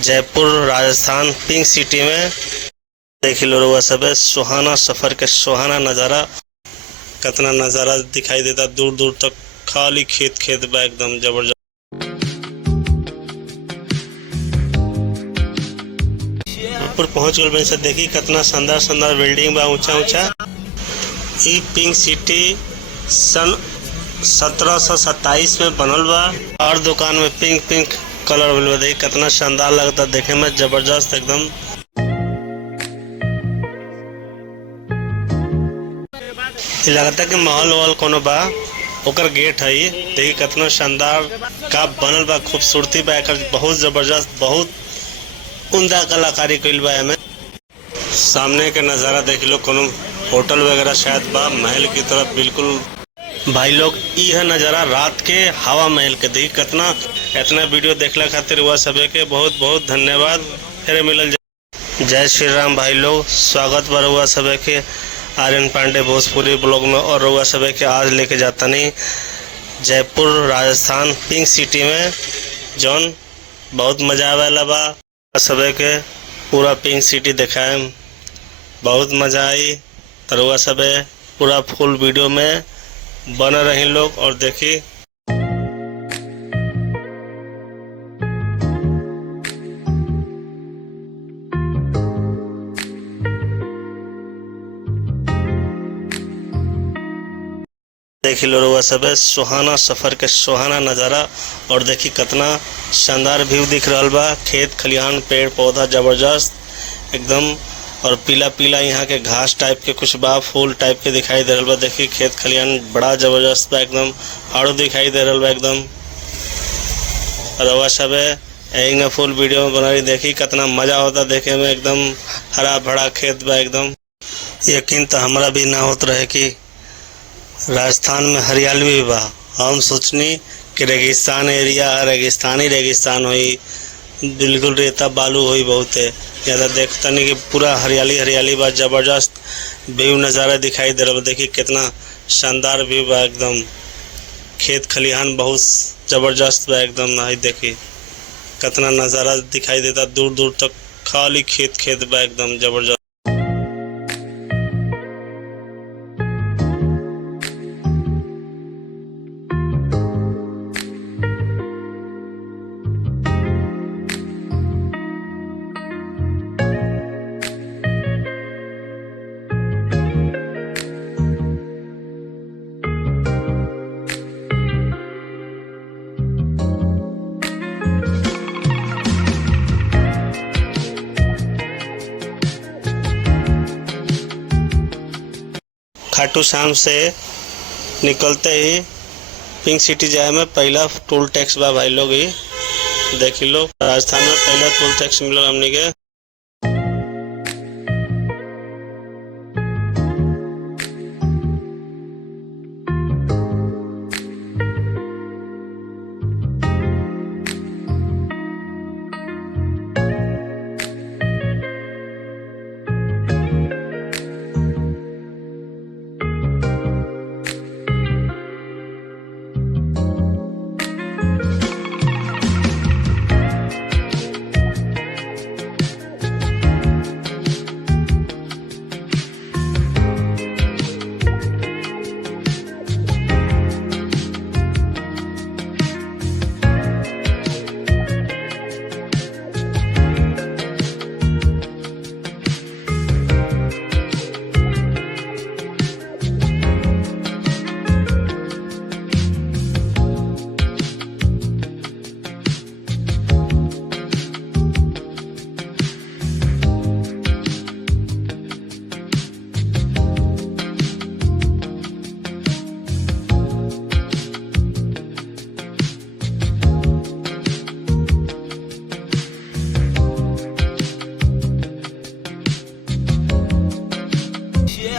Jaipur Rajasthan pink city में देख लो रउआ सब सुहाना सफर के सुहाना नज़ारा। कितना नज़ारा दिखाई देता, दूर दूर तक खाली खेत खेत बा, एकदम जबरदस्त। ऊपर पहुंच गए से देखी कितना शानदार शानदार बिल्डिंग बा, ऊंचा ऊंचा। ई पिंक सिटी सन 1727 में बनल बा और दुकान में पिंक पिंक कलर मिल बा। देखी कितना शानदार लगता, देखे में जबरदस्त एकदम। लगता कि महल वहल कोनो बा, ओकर गेट है। देखी कितना शानदार का बनल बा, खूबसूरती बा, बहुत जबरदस्त, बहुत उम्दा कलाकारी कइल बा। एमे सामने के नज़ारा देख लो, कोनो होटल वगैरह शायद बा, महल की तरफ बिल्कुल। भाई लोग यह नज़ारा रात के हवा महल के। देखी कितना, इतना वीडियो देखला खातिर हुआ सबे के बहुत बहुत धन्यवाद। फिर मिलल। जय श्री राम भाई लोग, स्वागत बा हुआ सबे के आर्यन पांडे भोजपुरी ब्लॉग में। और हुआ सबे के आज लेके जाता नहीं जयपुर राजस्थान पिंक सिटी में, जौन बहुत मजा आवेला बा। सबे के पूरा पिंक सिटी दिखाए, बहुत मजा आई। तरुआ सबे पूरा फुल वीडियो में बन रही लोग और देखी। देखी लो रउआ सब सुहाना सफर के सुहाना नज़ारा। और देखी कितना शानदार व्यू दिख रहा बा, खेत खलिहान पेड़ पौधा जबरदस्त एकदम। और पीला पीला यहाँ के घास टाइप के कुछ बा, फूल टाइप के दिखाई दे रहा बा। देखी खेत खलिहान बड़ा जबरदस्त बा एकदम, आड़ू दिखाई दे रहा बा एकदम। रउआ सब यही फुल वीडियो में बना रही। देखी कितना मजा होता देखे में, एकदम हरा भरा खेत बा एकदम। यकीन तो हमारा भी ना होत रहे कि राजस्थान में हरियाली भी बा। हम सोचनी कि रेगिस्तान एरिया, रेगिस्तानी रेगिस्तान हुई, बिल्कुल रेता बालू हुई बहुते। ज़्यादा देखता नहीं कि पूरा हरियाली हरियाली बा, जबरदस्त व्यू नज़ारा दिखाई दे रहा। देखिए कितना शानदार व्यू बा एकदम, खेत खलिहान बहुत जबरदस्त बा एकदम। हाई देखी कितना नज़ारा दिखाई देता, दूर दूर तक खाली खेत खेत बा, एकदम जबरदस्त। खाटू श्याम से निकलते ही पिंक सिटी जाए में पहला टोल टैक्स बा भाई लोग। ही देख लो, राजस्थान में पहला टोल टैक्स मिलल हमने के।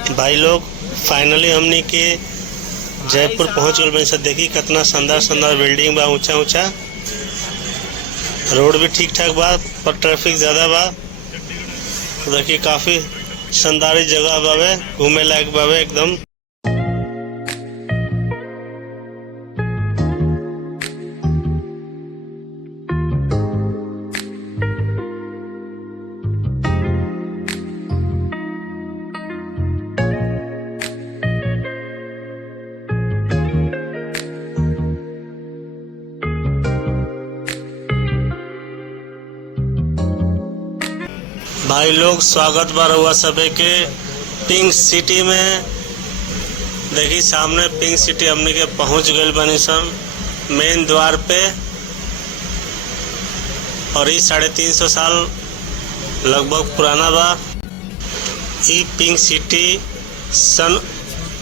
भाई लोग फाइनली हमने के जयपुर पहुंच गए से। देखी कितना शानदार शानदार बिल्डिंग बा, ऊंचा ऊंचा। रोड भी ठीक ठाक बा, पर ट्रैफिक ज़्यादा बा। देखिए काफ़ी शानदार जगह बावे, घूमे लायक बावे एकदम। भाई लोग स्वागत बा रउआ सबे के पिंक सिटी में। देखी सामने पिंक सिटी हमने के पहुंच गए बानी सन मेन द्वार पे। और ये 350 साल लगभग पुराना बा। ये पिंक सिटी सन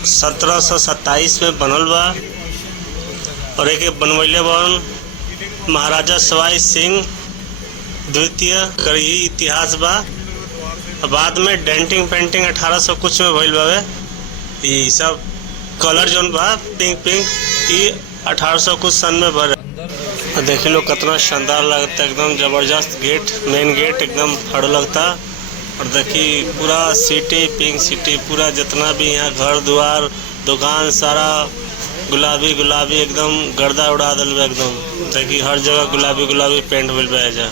1727 में बनल बा और एक बनवैले बन महाराजा सवाई सिंह द्वितीय कर ही इतिहास बा। बाद में डेंटिंग पेंटिंग 1800 कुछ में भइल बावे। ये सब कलर जोन बा पिंक पिंक ये 1800 कुछ सन में भर। देखी लो कितना शानदार लगता, एकदम जबरदस्त गेट, मेन गेट एकदम फड़ लगता। और देखी पूरा सिटी पिंक सिटी पूरा जितना भी यहाँ घर द्वार दुकान सारा गुलाबी गुलाबी एकदम गर्दा उड़ा दिल बा। एकदम देखी हर जगह गुलाबी गुलाबी पेंट होल बा। जा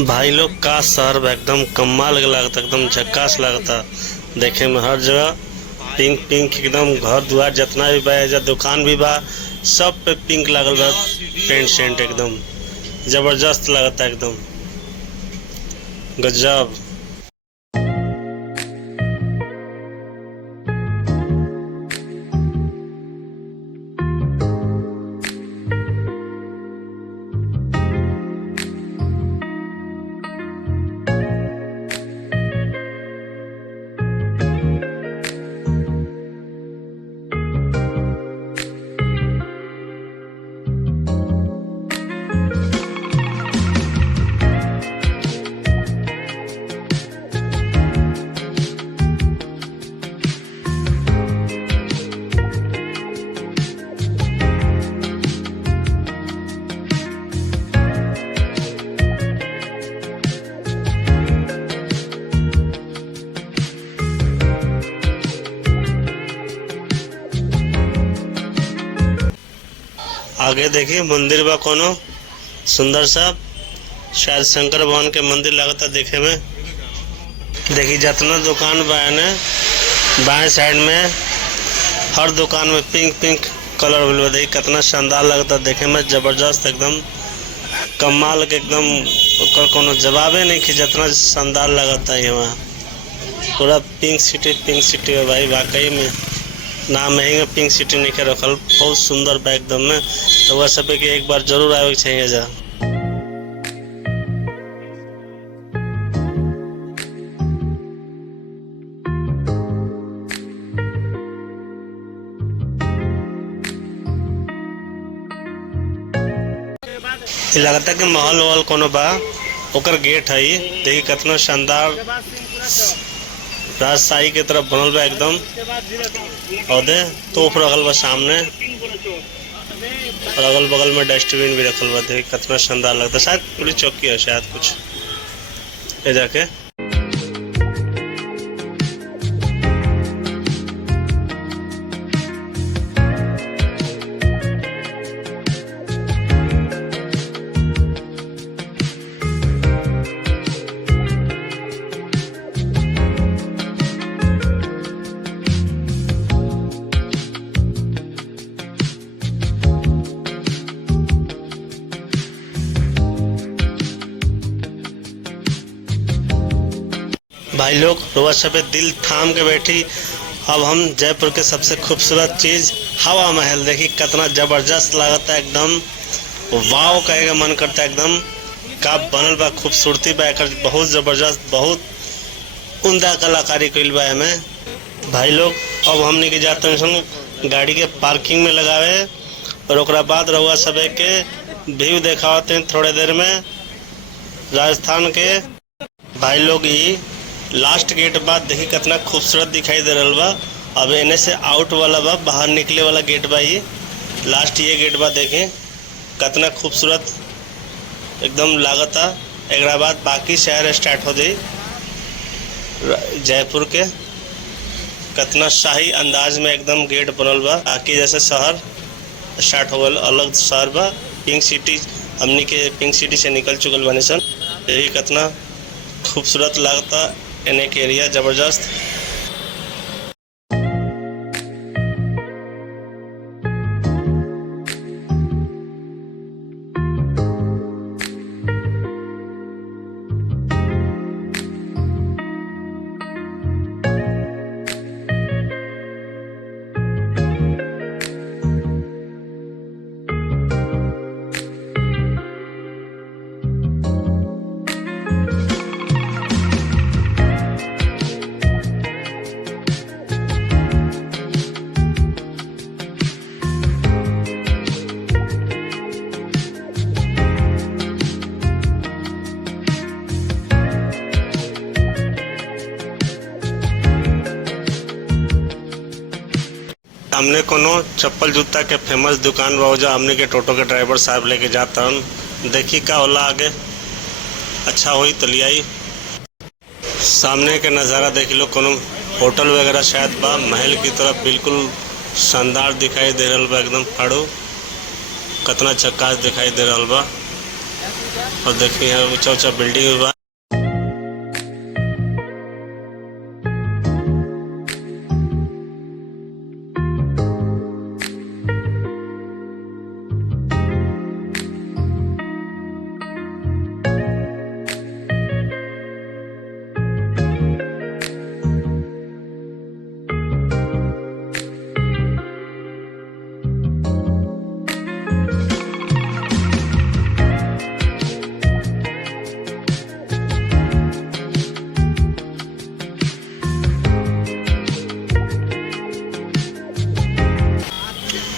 भाई लोग का शहर बा, एकदम कमाल लगता, एकदम झक्कास लगता देखे में। हर जगह पिंक पिंक एकदम घर द्वार जितना भी बा, जा दुकान भी बा, सब पे पिंक लागल बा पेंट सेंट एकदम जबरदस्त लगता, एकदम गजब। आगे देखिए मंदिर बा कोनो सुंदर सा, शायद शंकर भगवान के मंदिर लगता देखे में। देखिए जितना दुकान बा ने बाएं साइड में हर दुकान में पिंक पिंक कलर होल बा। देखिए कितना शानदार लगता देखे में, जबरदस्त एकदम कमाल के एकदम ओकर कोनो जवाबे नहीं कि जितना शानदार लगता है। यहाँ पूरा पिंक सिटी है भाई, वाकई में ना महंगा पिंक सिटी नहीं के रखल, बहुत सुंदर बा एकदम में। तो वह सब के एक बार जरूर आवे के चाहिए। जा लगता कि महल वहल कोनो बा, ओकर गेट है। देखिए कितना शानदार राजशाही के तरफ बनल बा एकदम। और दे तोप रखल बा सामने और अगल बगल में डस्टबिन भी रखल बा। देखिए कितना शानदार लगता, शायद पुलिस चौकी है शायद कुछ ये जाके। भाई लोग रोज सब दिल थाम के बैठी। अब हम जयपुर के सबसे खूबसूरत चीज हवा महल देखी, कितना जबरदस्त लगता है एकदम, वाव कहे का मन करता है एकदम। का बनल बा, खूबसूरती बा, बहुत जबरदस्त, बहुत उम्दा कलाकारी कइल बा हमें। भाई लोग अब हमने के जाते हैं गाड़ी के पार्किंग में लगावे और ओकरा बाद रहुआ सब के व्यू देखाते हैं थोड़े देर में राजस्थान के। भाई लोग ये लास्ट गेट बाद देखी कितना खूबसूरत दिखाई दे रहा बा। अब एने से आउट वाला बा, बाहर निकले वाला गेट बा। ये लास्ट ये गेट बा, देखें कितना खूबसूरत एकदम लागता। एक बाद बाकी शहर स्टार्ट हो जाए जयपुर के। कितना शाही अंदाज में एकदम गेट बनल बा, बाकी जैसे शहर स्टार्ट हो गल, अलग शहर बा। पिंक सिटी हमनी के पिंक सिटी से निकल चुकल बने सन। यही कितना खूबसूरत लगता एने के एरिया, जबरदस्त। हमने कोनो चप्पल जूता के फेमस दुकान बा जो हमने के टोटो के ड्राइवर साहब लेके जातन। देखी का होला आगे, अच्छा होई तो लियाई। सामने के नज़ारा देख लो, कोनो होटल वगैरह शायद बा। महल की तरफ बिल्कुल शानदार दिखाई दे रहा बा, एकदम फाड़ू कितना झक्कास दिखाई दे रहा बा। और देखिए यहाँ ऊंचा ऊंचा बिल्डिंग बा।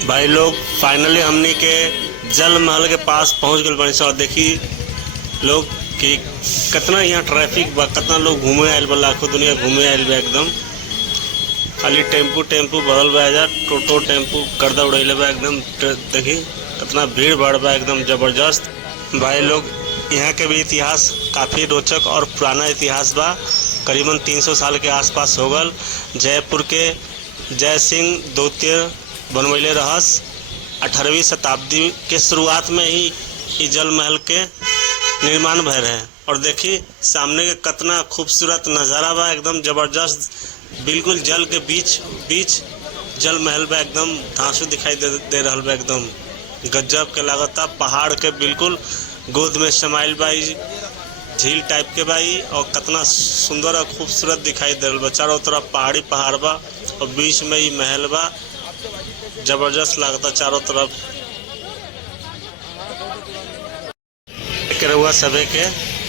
भाई लोग फाइनली हमनी के जल महल के पास पहुंच गए बनी। और देखी लोग कि कितना यहाँ ट्रैफिक बा, कितना लोग घूमे आयल बा, लाखों दुनिया घूमे आयल बा। एकदम खाली टेम्पू बदल बा, टोटो टेम्पू गर्दा उड़ैले बा एकदम। देखी कितना भीड़ भाड़ बा, एकदम ज़बरदस्त। भाई लोग यहाँ के भी इतिहास काफ़ी रोचक और पुराना इतिहास बा। करीबन 300 साल के आसपास हो गल। जयपुर के जय सिंह द्वितीय बनवैले रहस। 18वीं शताब्दी के शुरुआत में ही जल महल के निर्माण भय रहे। और देखी सामने के कितना खूबसूरत नज़ारा बा, एकदम ज़बरदस्त। बिल्कुल जल के बीच जल महल बा, एकदम धांसू दिखाई दे रहा बा, एकदम गजब के लागता। पहाड़ के बिल्कुल गोद में समाइल बा, झील टाइप के बा। और कितना सुंदर और खूबसूरत दिखाई दे रहा बा। चारों तरफ पहाड़ बा और बीच में ही महल बा, जबरदस्त लगता चारों तरफ। रउआ सभे के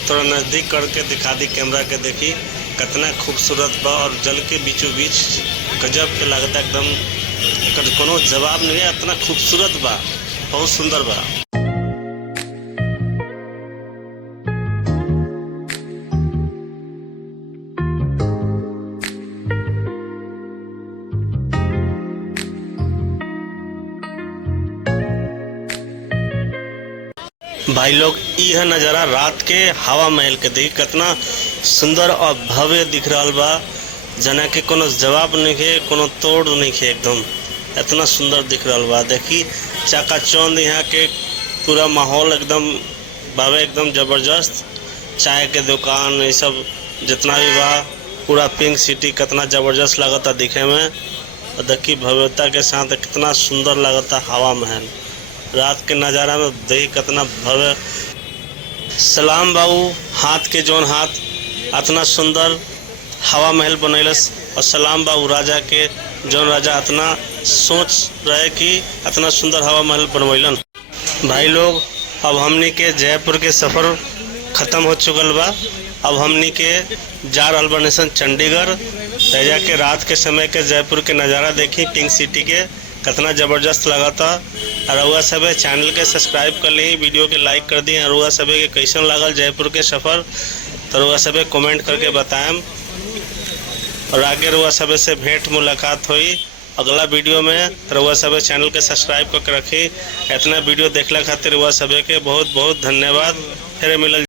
थोड़ा नज़दीक करके दिखा दी कैमरा के, देखी कितना खूबसूरत बा। और जल के बीचों बीच गजब के लगता, एकदम कोनो जवाब नहीं है, इतना खूबसूरत बा, बहुत सुंदर बा। भाई लोग यह नज़ारा रात के हवा महल के देखी कितना सुंदर और भव्य दिख रहा बा। जना के कोनो जवाब नहीं है, कोनो तोड़ नहीं है, एकदम इतना सुंदर दिख रहा बा। देखी चकाचौंध यहाँ के पूरा माहौल एकदम बाबे, एकदम ज़बरदस्त। चाय के दुकान ये सब जितना भी बा, पूरा पिंक सिटी कितना ज़बरदस्त लगता दिखे में। और देखी भव्यता के साथ कितना सुंदर लगता हवा महल रात के नज़ारा में। देखी कितना भव्य। सलाम बाबू हाथ के जौन हाथ इतना सुंदर हवा महल बनैलस। और सलाम बाबू राजा के जौन राजा इतना सोच रहे कि इतना सुंदर हवा महल बनवैलन। भाई लोग अब हमनी के जयपुर के सफ़र ख़त्म हो चुकल बा। अब हमनी के जा रहल बनेसन चंडीगढ़। तैजा के रात के समय के जयपुर के नज़ारा देखी, पिंक सिटी के कितना ज़बरदस्त लगाता। रउआ सभे चैनल के सब्सक्राइब कर ली, वीडियो के लाइक कर दी। रउआ सभे के कैसन लागल जयपुर के सफ़र, तो रउआ सभे कमेंट करके बताएम। और आगे रउआ सभे से भेंट मुलाकात हुई अगला वीडियो में। रउआ सभे चैनल के सब्सक्राइब करके रखी। इतना वीडियो देखला खातिर रउआ सभे के बहुत बहुत धन्यवाद। फिर मिलल।